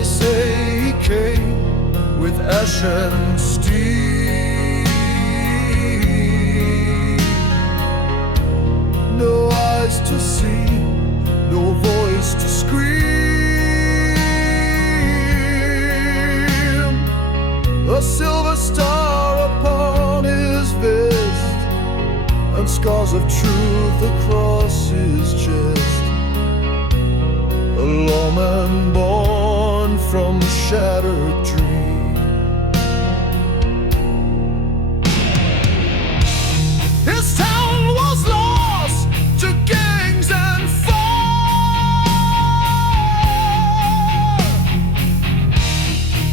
They say he came with ash and steam. No eyes to see, no voice to scream. A silver star upon his vest, and scars of truth across his chest. A lawman born from shattered dream. His town was lost to gangs and fire.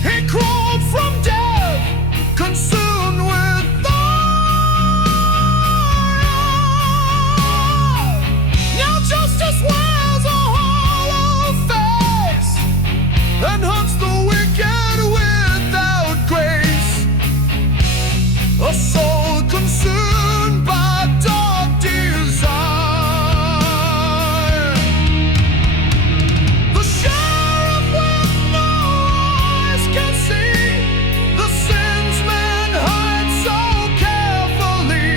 He crawled from death, consumed with fire. Now justice wears a hollow face and hunts the wicked without grace. A soul consumed by dark desire. The sheriff with no eyes can see the sins men hide so carefully.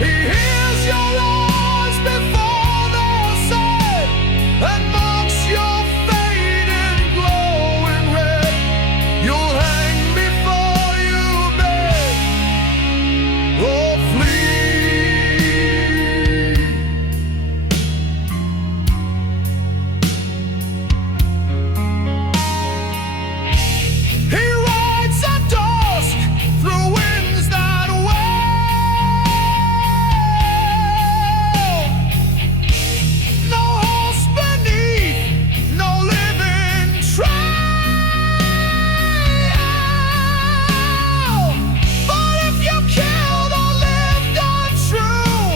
He hears your lies before they're said, and marks your fate in glowing red. You'll hang before you beg or flee. He rides at dusk through winds that wail. No horse beneath, no living trail. But if you killed or lived untrue,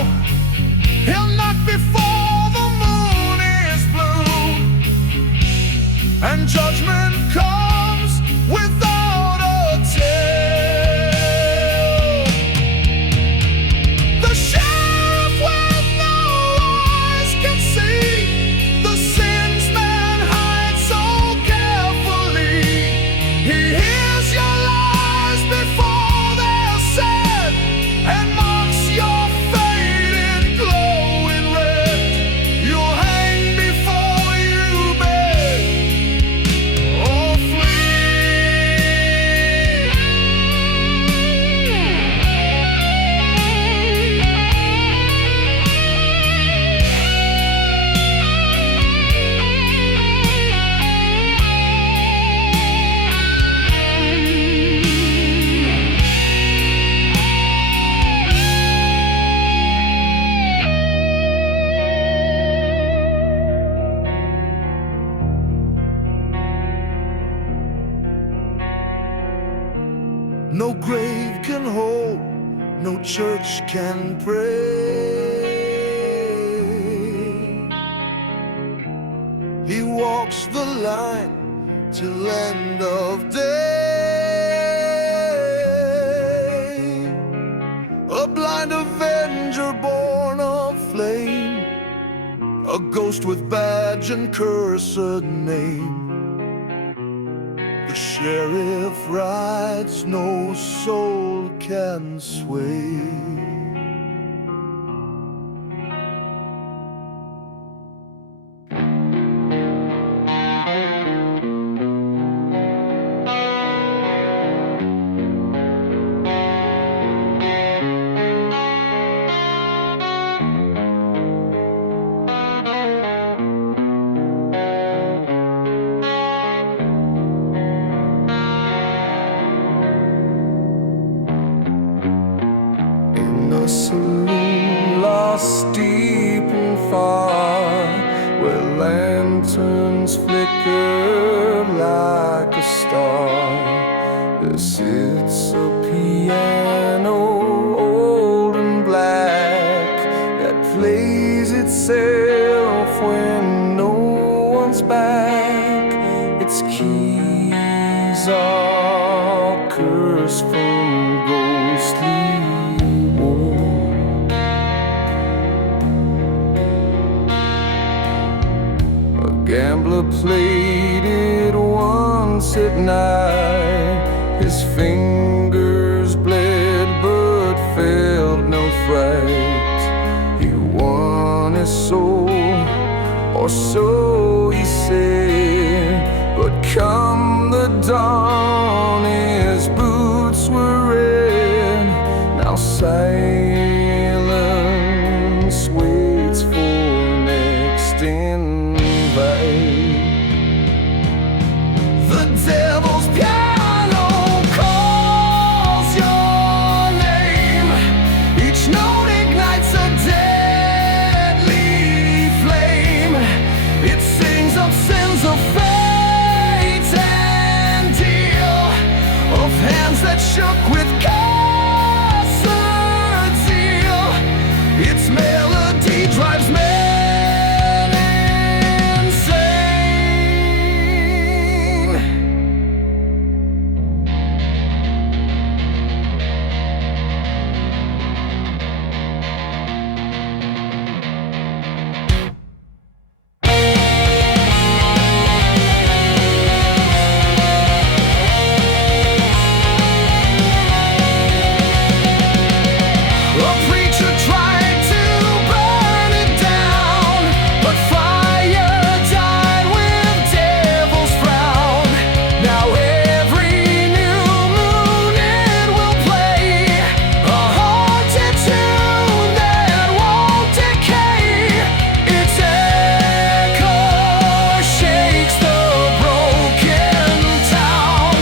he'll knock before the moon is blue, and judgment comes without a tale. The sheriff with no eyes can see the sins men hide so carefully. He hears your lies before they're said, and marks your fate in glowing red. You'll hang before you beg or flee. No grave can hold, no church can pray. He walks the line till end of day. A blind avenger born of flame, a ghost with badge and cursed name. The sheriff rides, no soul can sway. A saloon lost deep and far, where lanterns flicker like a star. There sits a piano, old and black, that plays itself when no one's back. Its keys are cursed from ghostly. Gambler played it once. cross at night. His fingers bled but felt no fright. He won his soul, or so he said. But come the dawn, his boots were red. Now silence waits for next invite. The devil's piano calls your name. Each note ignites a deadly flame. It sings of sins of fate and deal, of hands that shook with cursed zeal. Its melody drives men insane. A preacher tried to burn it down, but fire died with devil's frown. Now every new moon it will play a haunted tune that won't decay. Its echo shakes the broken town.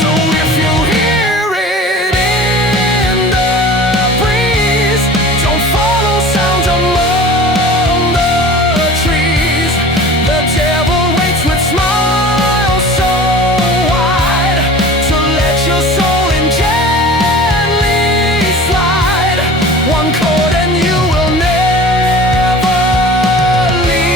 So if you hear it in the breeze, don't follow sounds among the trees. The devil waits with smiles so wide to let your soul in gently slide. One chord and you will never leave.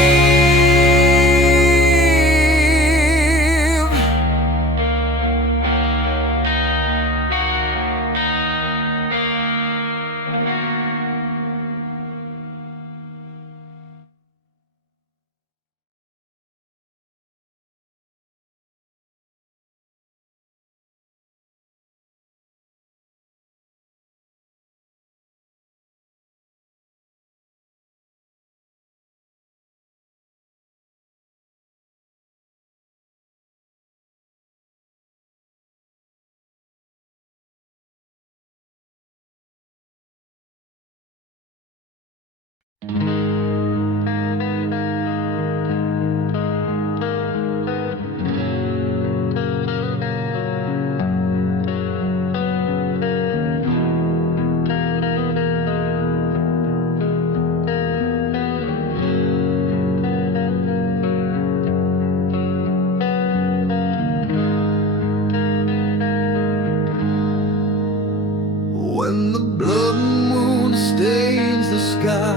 When the blood moon stains the sky,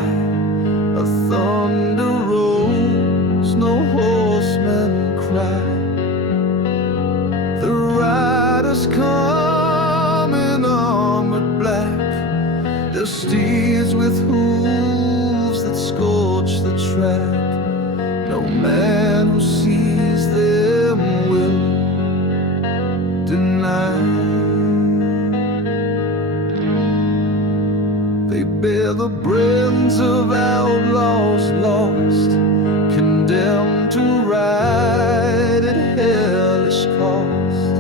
a thunder rolls, no horsemen cry. The riders come in armored black, their steeds with hooves that scorch the track. No man who sees them will deny. They bear the brands of outlaws lost, condemned to ride at hellish cost.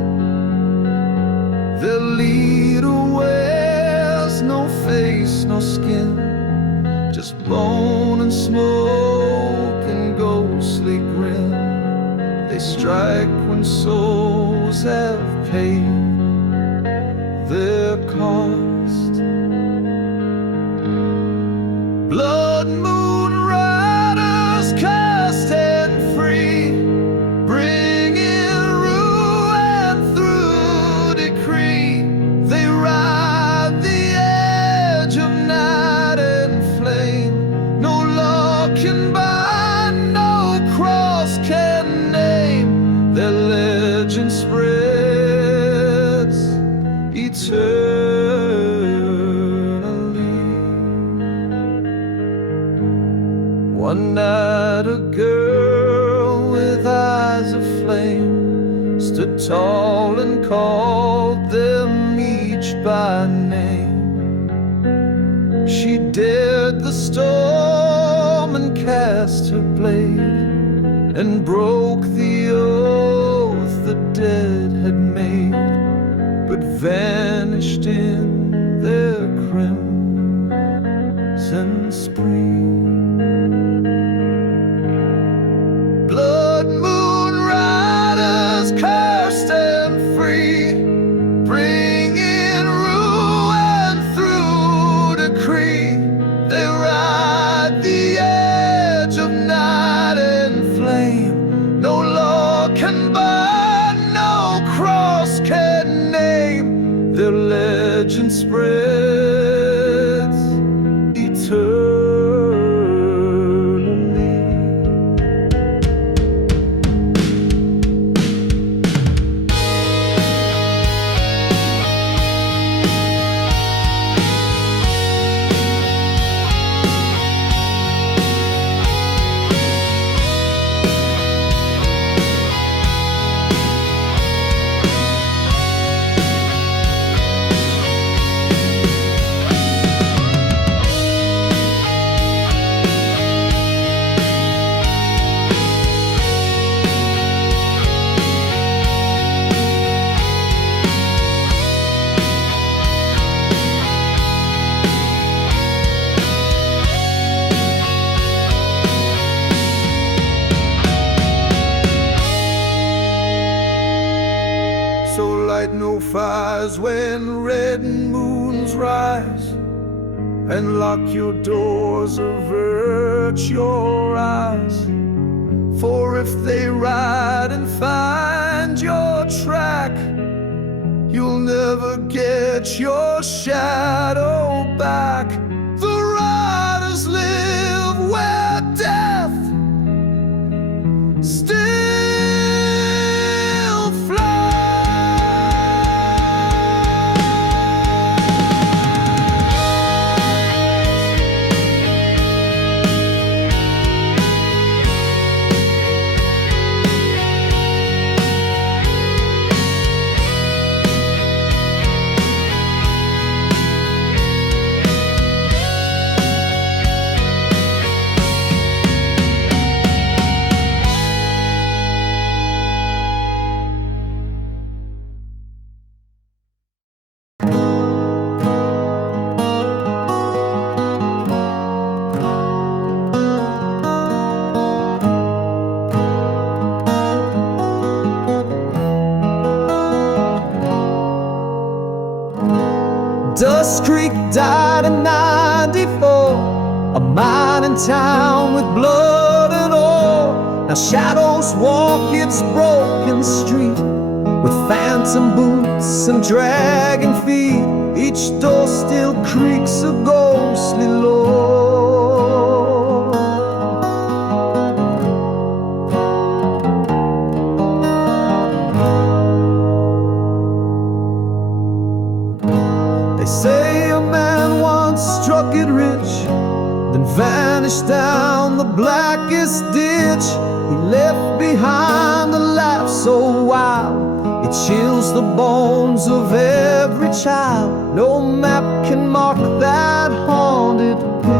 Their leader wears no face, no skin, just bone and smoke and ghostly grin. They strike when souls have paid their cost. Blood moon riders, cursed and free, bringing ruin One night a girl with eyes of flame stood tall and called them each by name. She dared the storm and cast her blade, and broke the oath the dead had made, but vanished in their crimson spree. Blood moon riders, cursed and free, bringing ruin through decree. They ride the edge of night and flame. No law can burn, no cross can name. Their legend spreads eternally. So light no fires when red moons rise, and lock your doors, avert your eyes. For if they ride and find your track, you'll never get your shadow back. The riders live where death still Dust Creek died in '94, a mining town with blood and ore. Now shadows walk its broken street with phantom boots and dragging feet. Each door still creaks a ghostly lore. They say a man once struck it rich, then vanished down the blackest ditch. He left behind a life so wild, it chills the bones of every child. No map can mark that haunted pit.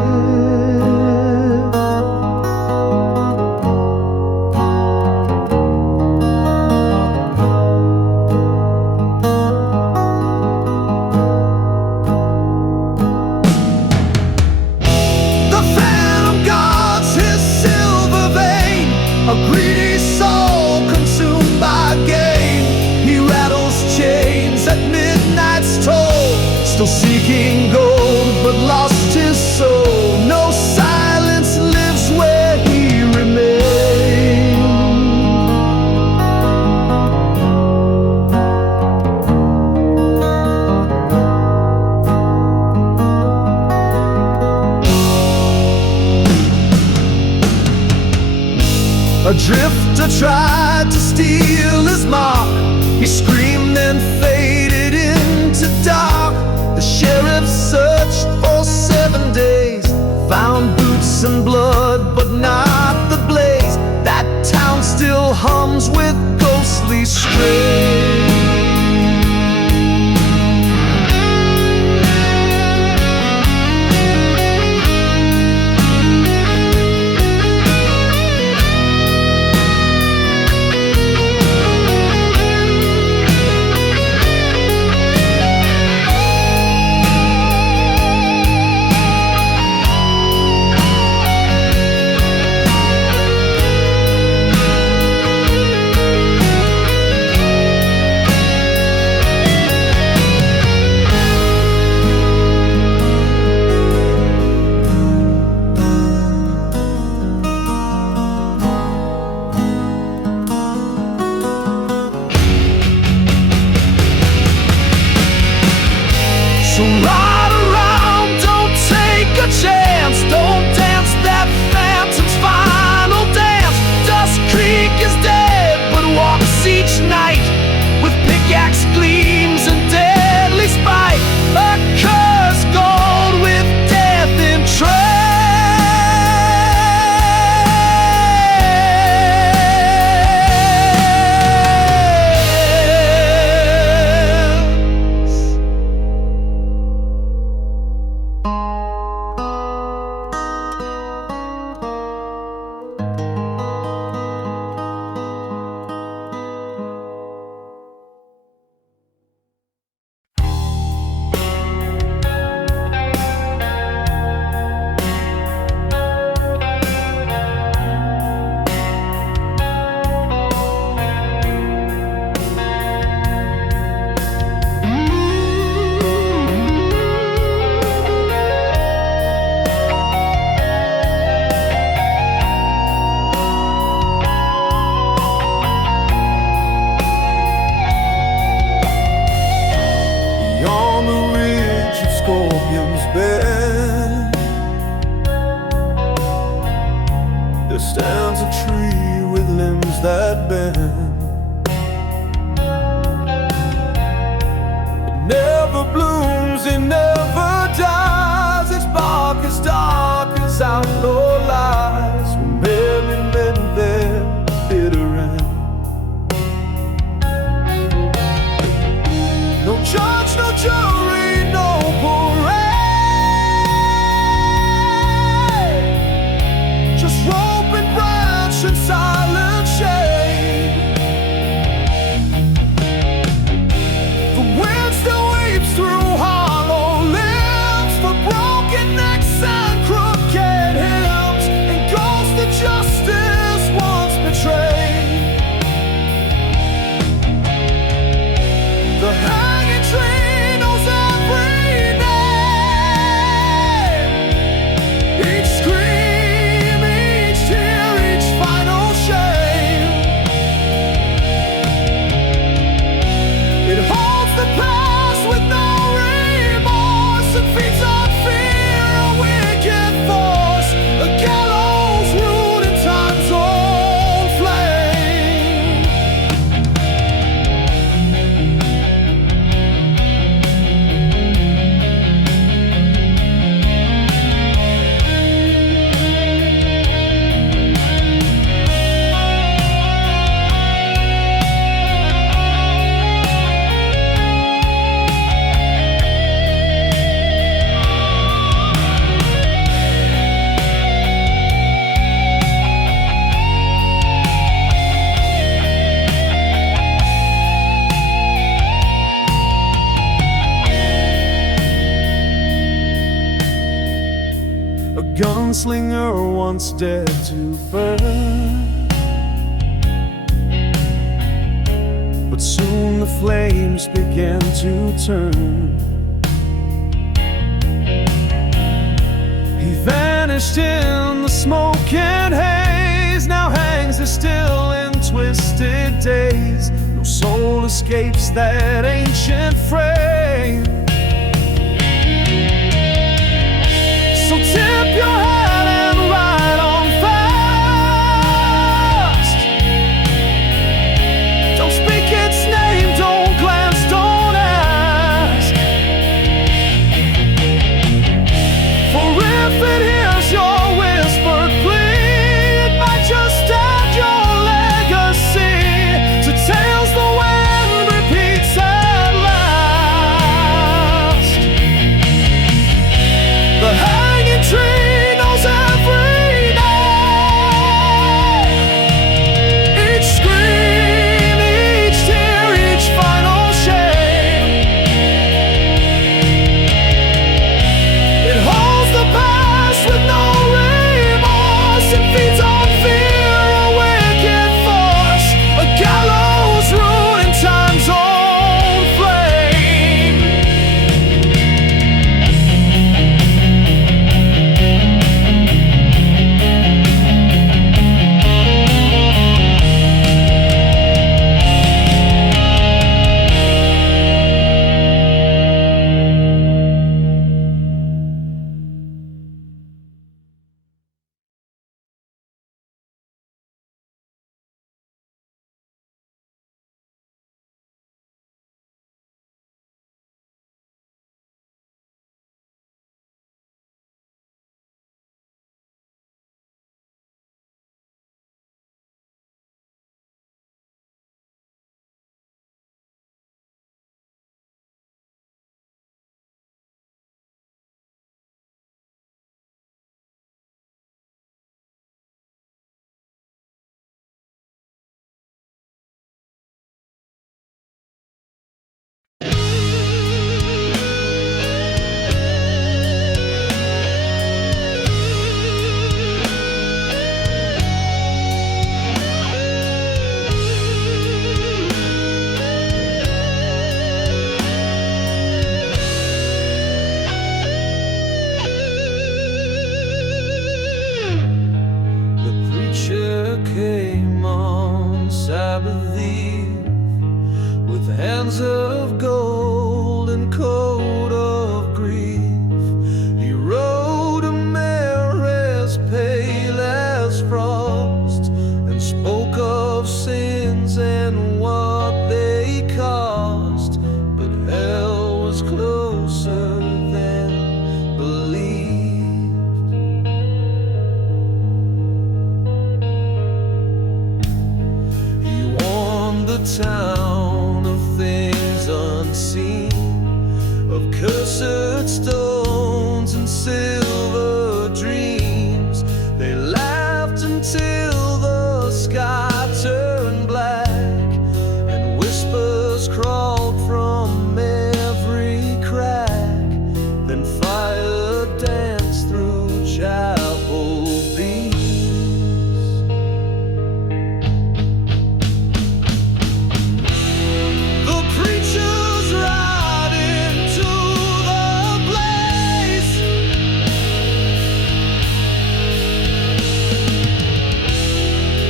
A greedy soul consumed by gain. He rattles chains at midnight's toll, still seeking gold but lost his soul. No silence lives where he remained. A drifter tried to steal his mark. He screamed and faded into dark. The sheriff searched for 7 days, found boots and blood blood, but not the blaze. That town still hums with ghostly strains. So ride around, don't take a chance. Don't dance that phantom's final dance. Dust Creek is dead, but walks each night with pickaxe gleams and deadly spite. A curse gold with death in trance. On the ridge of Scorpion's Bend, there stands a tree with limbs that bend. It never blooms, it never dies. Its bark is dark as outlaw lies. When many men there bitter end. No judge, no jury, no parade. Just rope and branch and silent shade. The wind still weeps through hollow limbs, for broken necks and crooked hymns, and ghosts of justice once betrayed. The hanging tree knows every name. Each scream, each tear, each final shame. It holds the past with no remorse and feeds on fear, a wicked force, a gallows rude in time's old flame. A gunslinger once dead to burn, but soon the flames began to turn. He vanished in the smoke and haze, now hangs there still in twisted days. No soul escapes that ancient frame. So tip your hat and ride on fast. Don't speak its name, don't glance, don't ask. For if it hears your whispered plea, town of things unseen, of cursed stones and silver dreams. They laughed until the sky turned black, and whispers crawled from every crack. Then fire danced through chapel beams. The preachers ride into the blaze.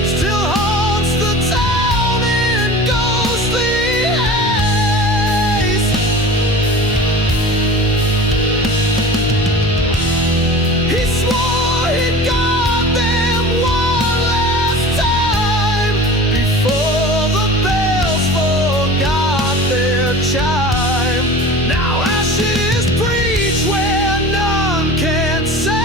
Still haunts the town in ghostly haze. He swore he'd guard them one last time before the bells forgot their chime. Now ashes preach where none can save.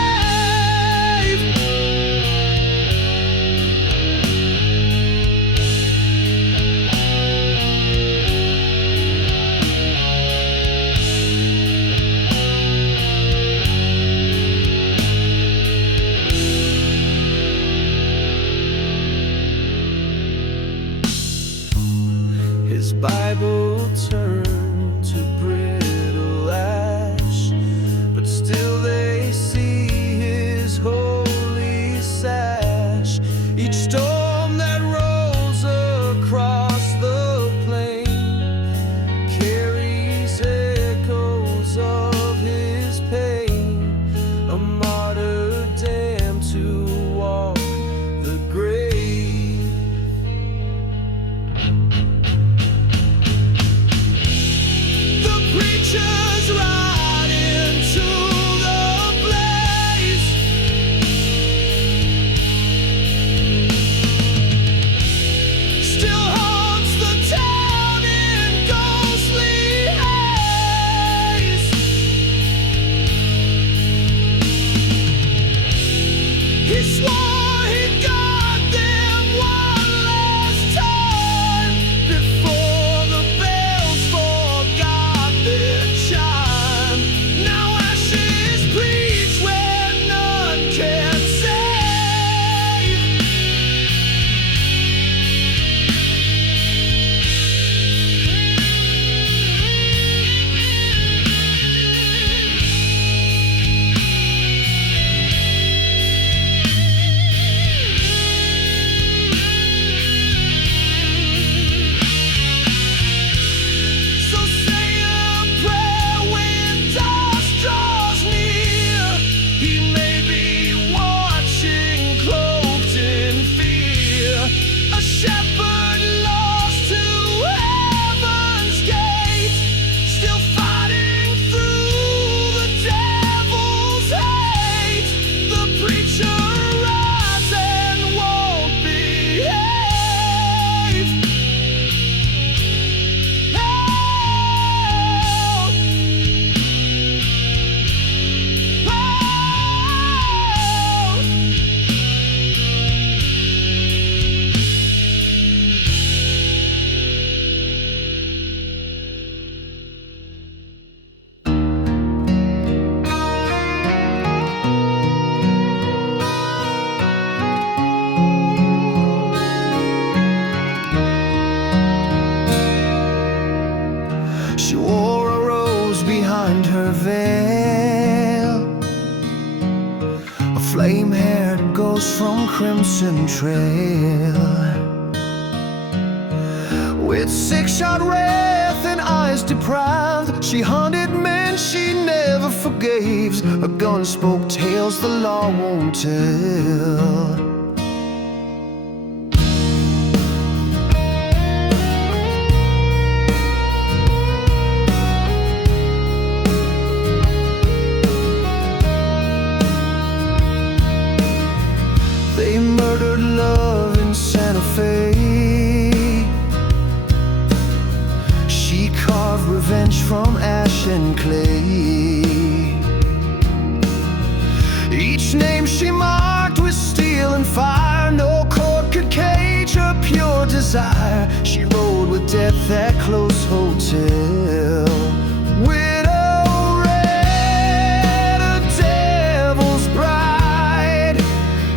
His Bible turned to brittle ash, but still they see his holy sash. Each storm that rolls across the plain carries echoes of his pain, a martyr damned to walk the grave. The preachers ride into the blaze. Still haunts the town in ghostly haze. He swore he'd guard them one last time before the bells forgot their chime. Now ashes preach where none can save. So say a prayer when dusk draws near. He may be watching, cloaked in fear. A shepherd lost to heaven's gate, still fighting through the devil's hate. The preacher rides and won't behave. She wore a rose behind her veil, a flame-haired ghost from Crimson Trail. With six-shot wrath and eyes deprived, she hunted men she never forgave. A gun spoke tales the law won't tell. They murdered love in Santa Fe. She carved revenge from ash and clay. Each name she marked with steel and fire. No court could cage her pure desire. She rode death at close hotel. Widow red, a devil's bride,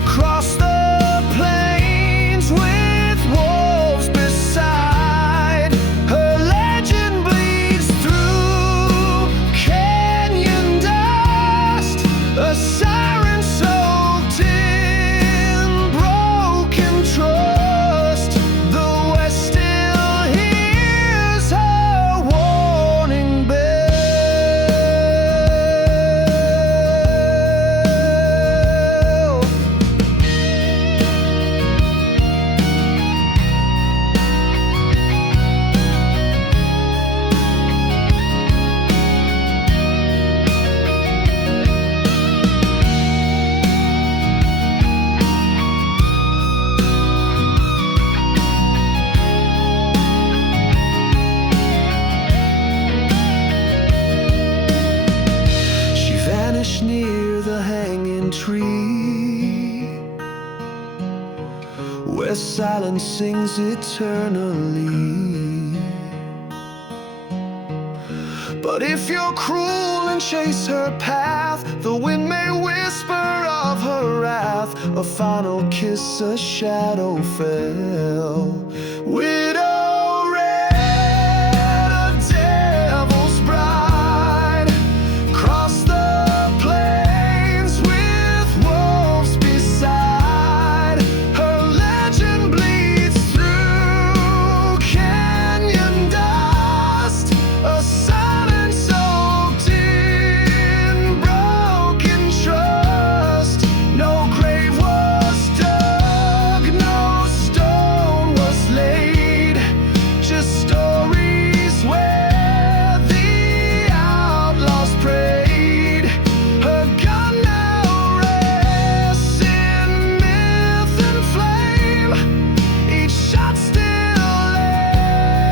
cross the plains with wolves beside. Her legend bleeds through canyon dust, a siren soaked in broken trust. The West still hears her warning bell. She vanished near the hanging tree, where silence sings eternally. But if you're cruel and chase her path, the wind may whisper of her wrath. A final kiss, a shadow fell. Widow red, a devil's bride, cross the plains with wolves beside. Her legend bleeds through canyon dust, a silence soaked in broken trust. No grave was dug, no stone was laid, just stories where the outlaws prayed. Her gun now rests in myth and flame, each shot still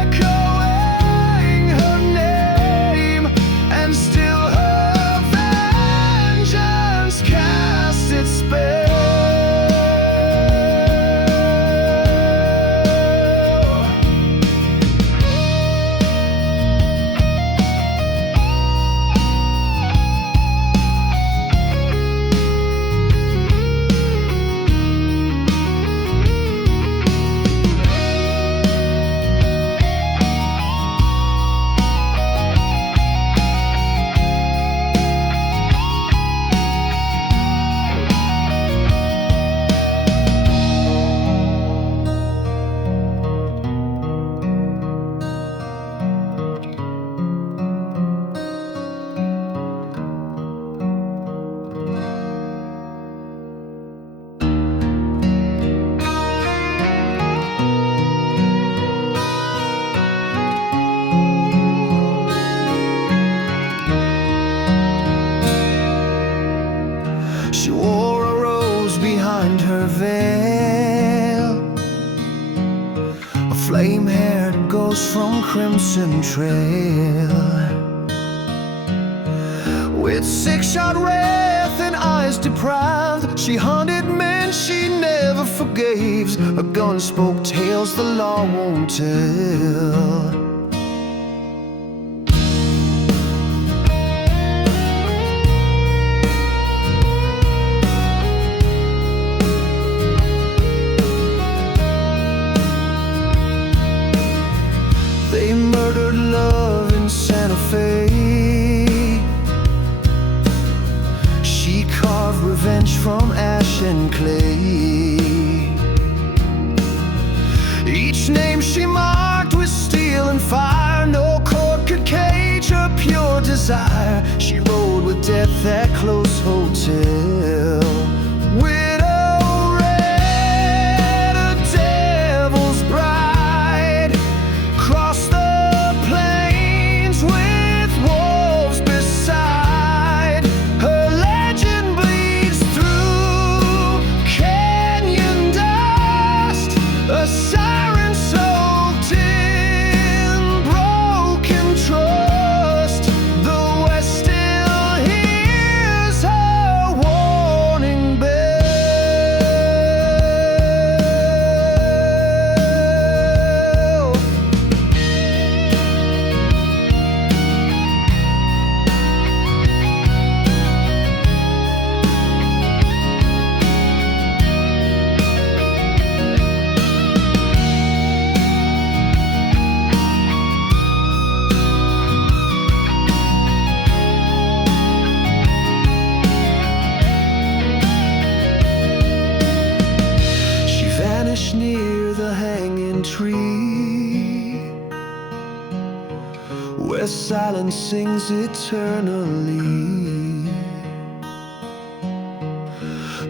echoing her name, and still her vengeance casts its spell. She wore a rose behind her veil, a flame-haired ghost from Crimson Trail. With six-shot wrath and eyes deprived, she hunted men she never forgave. Her gun spoke tales the law won't tell. They murdered love in Santa Fe. She carved revenge from ash and clay. Each name she marked with steel and fire. No court could cage her pure desire. She rode with death at close hotel. Widow red, a devil's bride, cross the plains with wolves beside. Her legend bleeds through canyon silence sings eternally.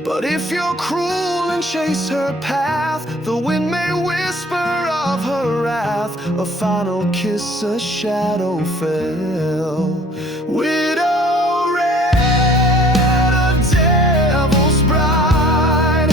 But if you're cruel and chase her path, the wind may whisper of her wrath. A final kiss, a shadow fell. Widow red, a devil's bride,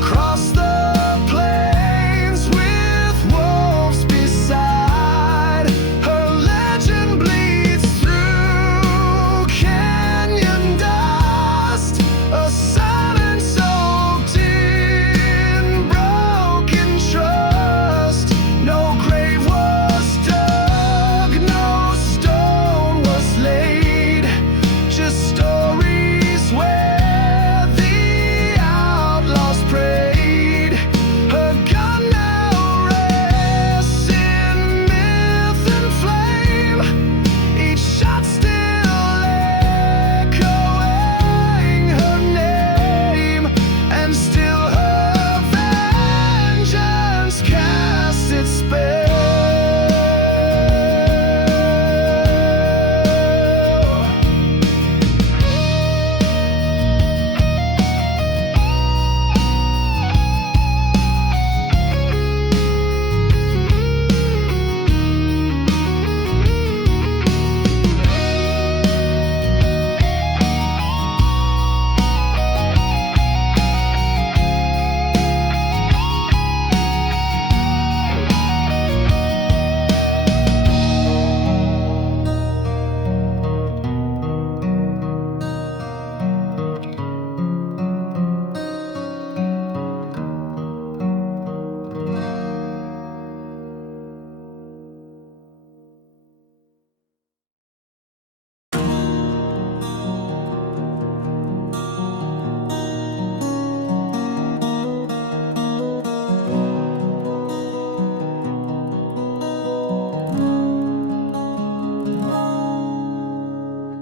cross the plains with wolves beside. Her legend bleeds through canyon dust, a silence soaked in broken trust. No grave was dug, no stone was laid, just stories where the outlaws prayed. Her gun now rests in myth and flame, each shot still echoing her name, and still her vengeance casts its spell.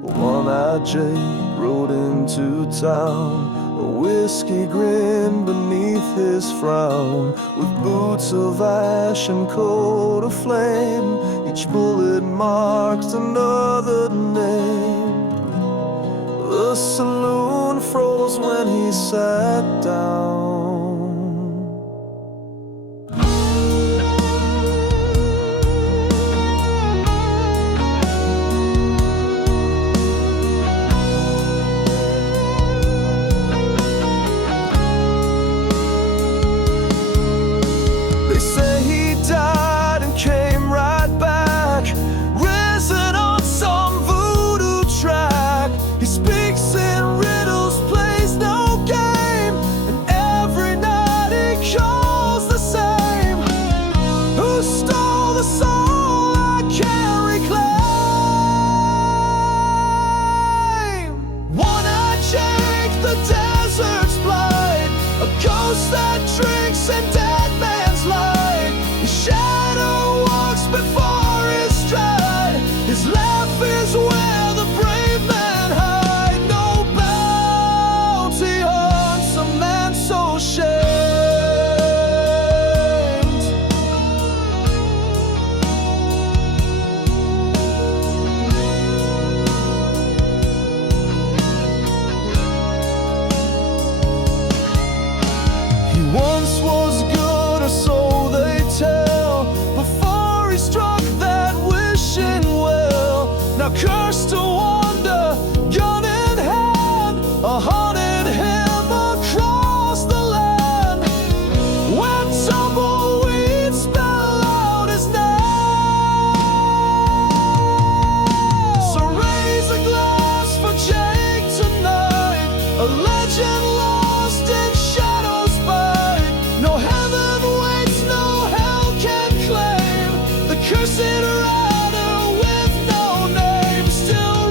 One-eyed Jake rode into town, a whiskey grin beneath his frown. With boots of ash and coat of flame, each bullet marked another name. The saloon froze when he sat down. They say he died and came right back, risen on some voodoo track. He speaks in riddles, plays no game, and every night he calls the same. Who stole the soul I can't reclaim? One-eyed Jake, the desert's blight, a ghost that drinks and dead man's light. His shadow walks before his stride. His laugh is where the brave man hide. No bounty hunts a man so shamed. He once was good, or so they tell, before he struck that wishing well. Now cursed to wander, gun in hand, a haunted him across the land. When tumbleweeds spell out his name. So raise a glass for Jake tonight, a legend lost in shadow's bite. No heaven waits, no hell can claim the cursed rider with no name. Still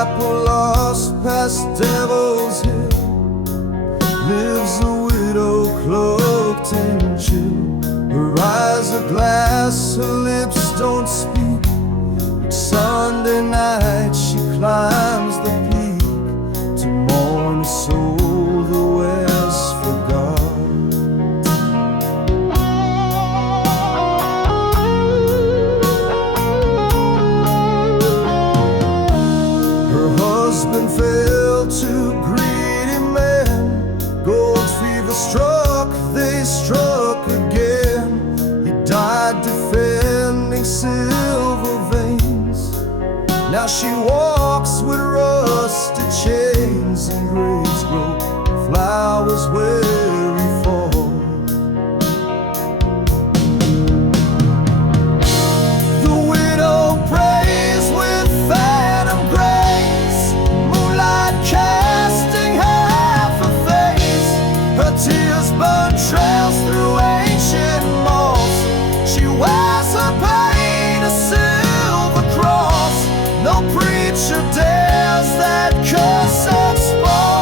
chapel lost past Devil's Hill lives a widow cloaked in chill. Her eyes are glass, her lips don't speak. But Sunday night she climbs the peak to mourn a soul the West forgot. Husband fell to greedy men. Gold fever struck, they struck again. He died defending silver veins. Now she walks with rusted chains, and graves grow flowers where he falls. The widow prays with phantom grace, casting half her face. Her tears burn trails through ancient moss. She wears her pain a silver cross. No preacher dares that cursed spot.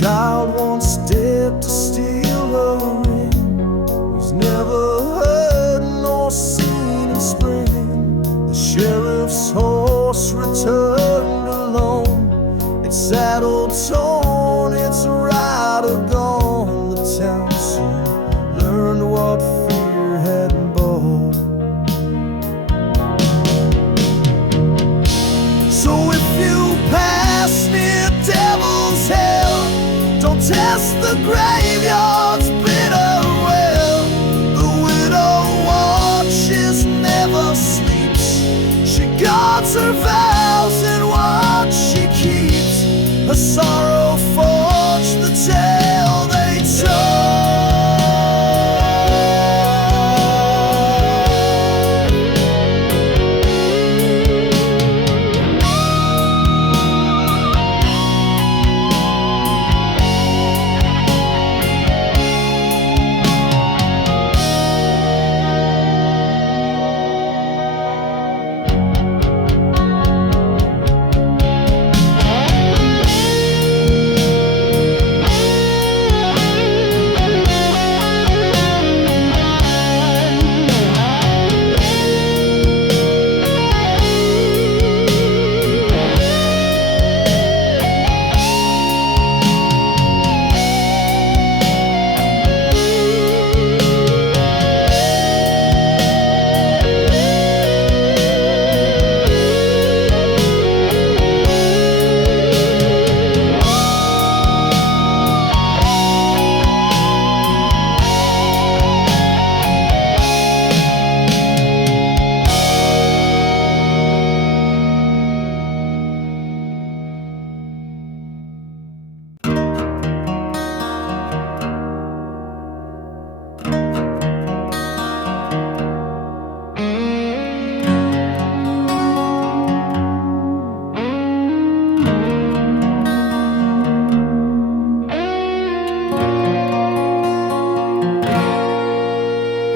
Child once dared to steal her ring. He's never heard nor seen in spring. The sheriff's horse returned alone, its saddle torn, its rider gone. The town soon learned what fear had bought. So if you pass near Devil's Hill, don't test the graveyard's bitter well. The widow watches, never sleeps. She guards her vows and what she keeps. Her sorrow forged the tale they told.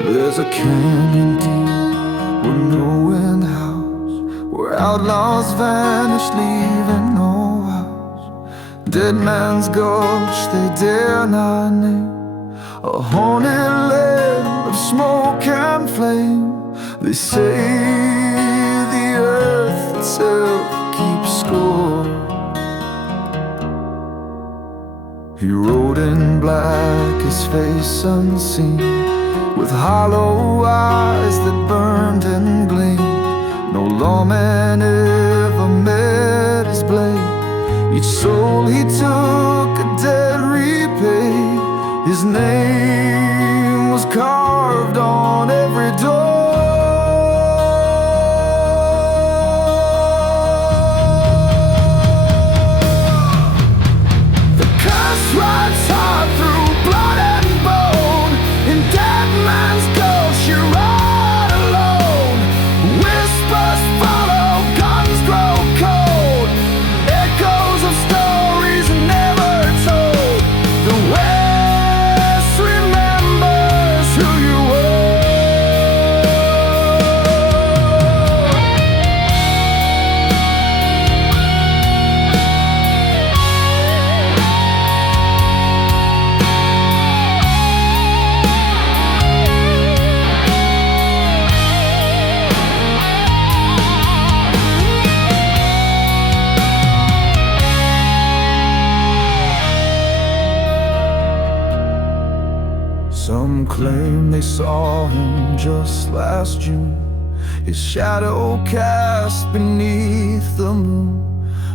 There's a canyon deep where no wind howls, where outlaws vanish, leaving no house. Dead man's gulch they dare not name, a haunted land of smoke and flame. They say the earth itself keeps score. He rode in black, his face unseen, with hollow eyes that burned and gleamed. No lawman ever met his blade. Each soul he took a debt repaid. His name was carved on every door. The curse rides claim they saw him just last June, his shadow cast beneath the moon.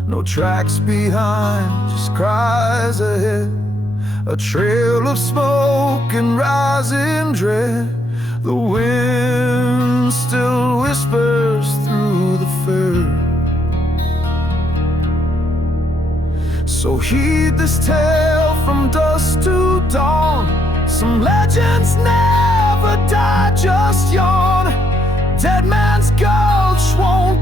No tracks behind, just cries ahead, a trail of smoke and rising dread. The wind still whispers through the fur. So heed this tale from dusk to dawn. Some legends never die, just yawn. Dead Man's Gulch won't